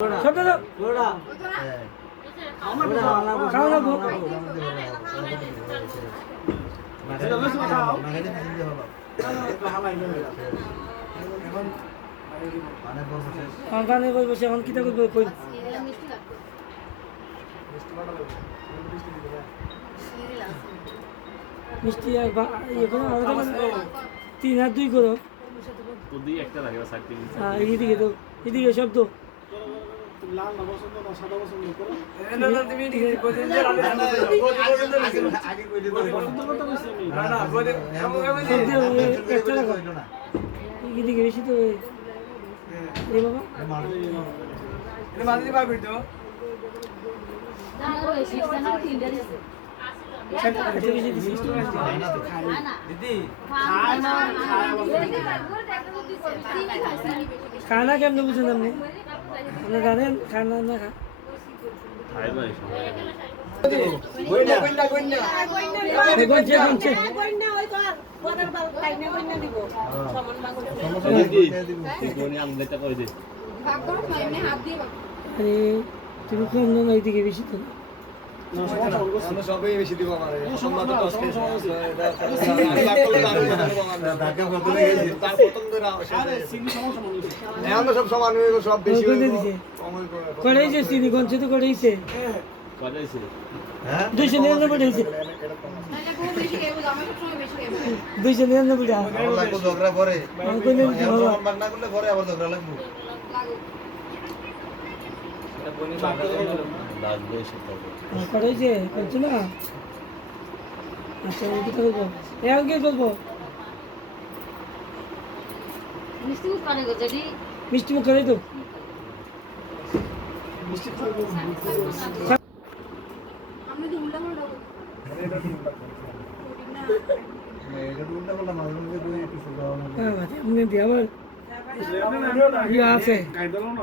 শব্দ দাও খাওয়া লাগবো গানে বলবো সে এখন কিতা করবো কই মিষ্টি আর ইয়ে করো তিন আর দুই করো এদিকে তো এদিকে শব্দ লাল না বসন্ত না সাদা বসন্ত করো না না তুমি এদিকে কইতে যে আগে কইতে বসন্ত কথা কইছি আমি না না বলে একটা লাগো এদিকে বেশি তো এই বাবা এটা মাঝে পাবি তো না ওই সিস্টেম না তিনটা দিছে खाना केमने बुझे हमने अपने गाने खाना ना खा তুমি কোন দিকে বেশি তো আমরা সবাই বেশি দিব আমারে সম্মান তো আজকে ঢাকা বদলে গেছে তার প্রথম ধরে আরে সিনি সমস্যা মনে হচ্ছে আমরা সব সমান হয়ে সব বেশি করেছে সিনি কোন তো করেছে করেছে হ্যাঁ 299 হইছে তাহলে খুব বেশি খাইবো আমরা সব সময় বেশি খাইবো 299 টাকা লাগবে ঝগড়া পরে সম্মান না করলে পরে আবার ঝগড়া লাগবে এটা বনি লাগবে সেটা করে যে করছ না আচ্ছা কি করব এখন কি করব মিষ্টি মুখ কানে গো যদি মিষ্টি মুখ করে তো মিষ্টি আমরা তো উল্টা করে দাও এটা উল্টা বলা মাঝে মাঝে কই একটু সুগাও না হ্যাঁ ভাই আপনি দিয়ে আবার ইয়া আছে গাই দাও না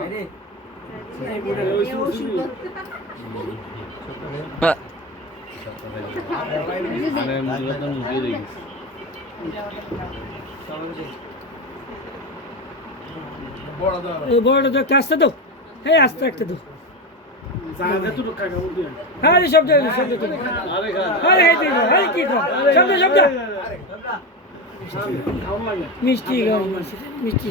এই বড় ওই সুন্দর বড় তো একটা আসতে দাও হ্যাঁ আস্তে একটা দাও হ্যাঁ শব্দ শব্দ কি শব্দ শব্দ মিষ্টি মিষ্টি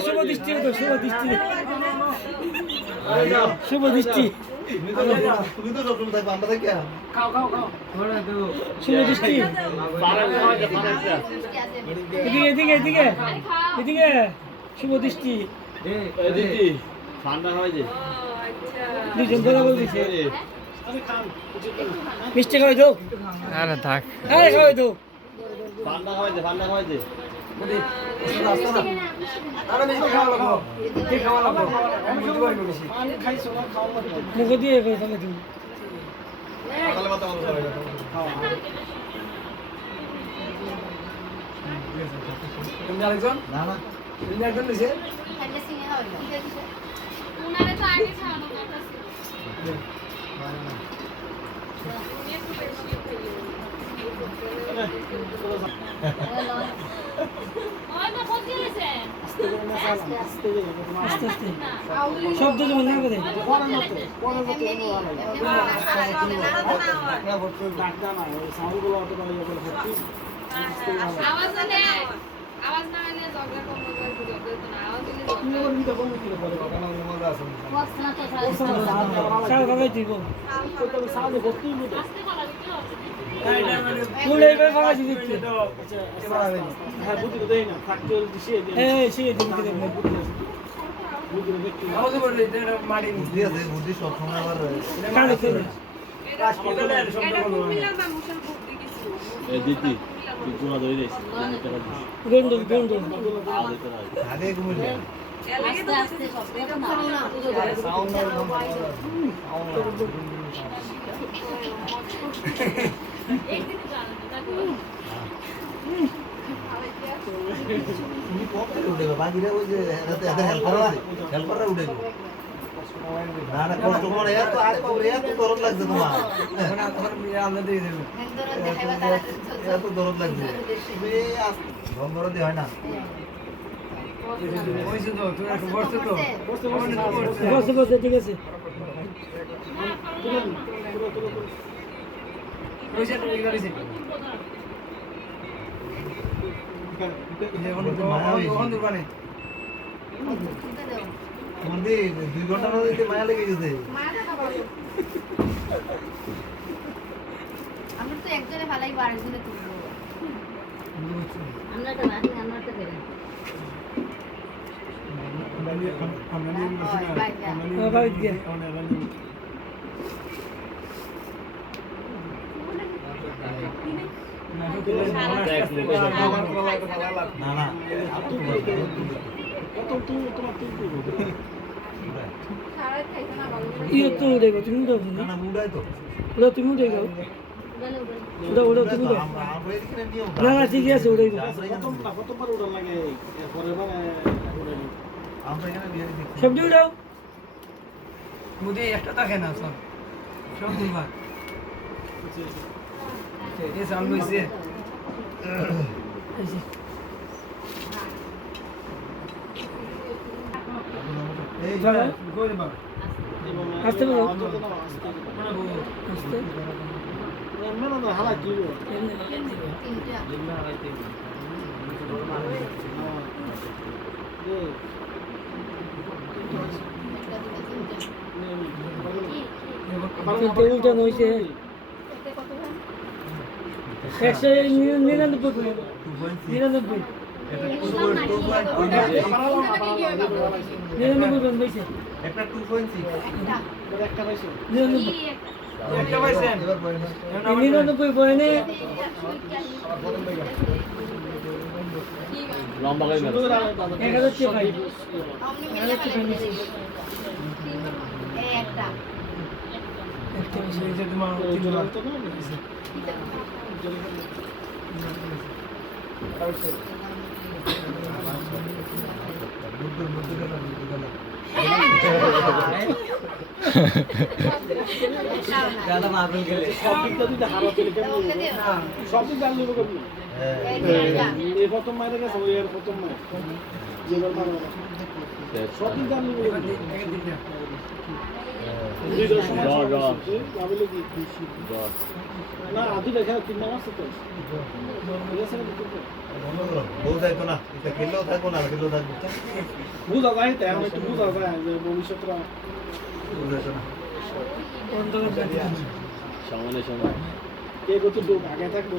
শুভ দৃষ্টি তো শুভ দৃষ্টি শুভ দৃষ্টি শুভ দৃষ্টি এদিকে এদিকে এদিকে এদিকে শুভ দৃষ্টি ঠান্ডা হয় যে দুজন বলা বলছে মিষ্টি খাওয়াই দাও আরে থাক আরে খাওয়াই দাও ঠান্ডা হয় যে ঠান্ডা হয় যে মুখ দিয়ে তাহলে তুমি আরেকজন না না তুমি একজন দিছে উনারে তো আগে খাওয়ানো কথা ছিল শব্দ যেমন না করে আওয়াজ না হলে ঝগড়া করতে না আওয়াজ দিলে দিব ফুল এইভাবে ফাঁকা দিয়ে দিচ্ছি হ্যাঁ বুদ্ধি তো দেয় না থাকতে সে দিন আমাদের বলে মারি বুদ্ধি আছে বুদ্ধি সব সময় আবার কানে খেলে হাসপাতালের শব্দ বলো এই দিদি তুই গুণা ধরে দিছিস গন্ডল আগে ঘুমিয়ে আস্তে আস্তে শব্দ না সাউন্ড একদিন জানো দেখো তুমি কত উঠে বাকিরা ওই যে এদের হেল্পাররা উঠে না না কষ্ট করে এত আরে বাবা এত দরদ লাগছে তোমার আমরা দিয়ে দেবো এত দরদ লাগছে বন্ধ দিয়ে হয় না বসে তো তুমি একটু বসে তো বসে বসে ঠিক আছে বসে তো ঠিক আছে দোকানে মন্দি 2 ঘন্টা না দিতে মায়া লেগে গেছে আমরা তো একজনে ভালাই আরেকজনে তুলবো আমরা তো না আমরা তো বেরে বাড়ি গিয়ে না না ইয়ে তো উঠে গো তুমি উঠো না না মুডাই তো উঠো তুমি উঠে গো উঠো উঠো তুমি উঠো আমরা আমরা এখানে নিয়ম না না ঠিক আছে উঠে গো আমরা এখানে বিয়ে দিচ্ছি সবজি উঠাও মুদে একটা থাকে না সব সব দিবা এই সামনে এসে এই চলো গোল বা আসতে বলো আসতে তিনটে উল্টানো হয়েছে 199 99 99 হয়েছে একটা 2.6 99 একটা পাইছেন এবার বলেন 99 বয়নে লম্বা করে মেরো 1000 টাকা পাই একটা এই যে তোমার 3 লাখ বুদ্ধ বুদ্ধ গেল গালা মাগুল গেলে সব দিক এই প্রথম মাইরে গেছে ওই এর প্রথম মাই যেবার মারবে সব দিক জানলি না আদি দেখা 3 মাস আছে তো বউ যাইতো না এটা খেললেও থাকবো না খেললেও থাকবো বুঝা যায় তাই আমি একটু বুঝা যায় যে ভবিষ্যৎটা বুঝাইতো না সামনে সামনে কে কত আগে থাকবে